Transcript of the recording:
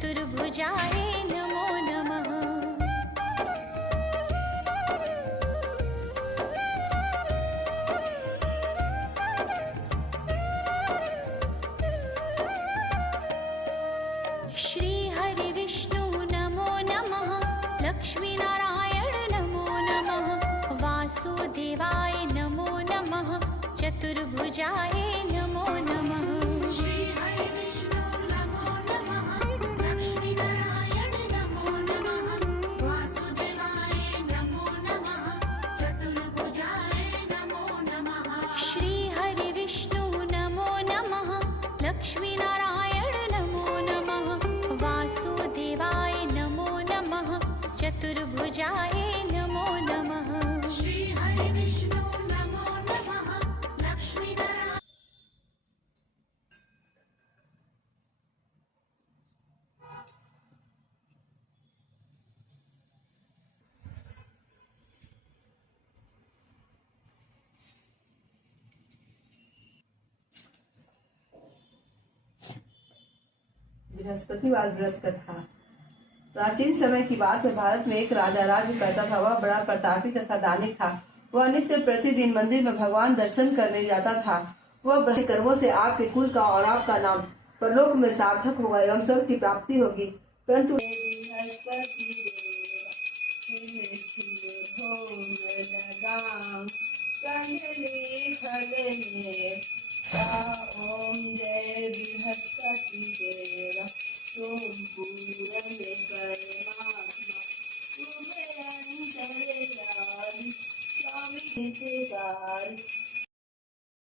चतुर्भुजाय नमो नमः। श्री हरि विष्णु नमो नमः। लक्ष्मी नारायण नमो नमः। वासुदेवाय नमो नमः। चतुर्भुजाय नमो नमः। श्री हरि विष्णु नमो नमः। लक्ष्मी नारायण नमो नमः। वासुदेवाय नमो नमः। चतुर्भुजाय नमो नमः। श्री हरि विष्णु नमो नमः। लक्ष्मी नारायण नमो नमः। वासुदेवाय नमो नमः। चतुर्भुजाय नमो नमः। श्री हरि विष्णु नमो नमः। लक्ष्मी नारायण। बृहस्पतिवार व्रत कथा। प्राचीन समय की बात है। भारत में एक राजा राज्य करता था। वह बड़ा प्रतापी तथा दानी था। वह नित्य प्रतिदिन मंदिर में भगवान दर्शन करने जाता था। वह ब्रह्म कर्मों से आपके कुल का और आपका नाम परलोक में सार्थक होगा एवं स्वर्ग की प्राप्ति होगी। परंतु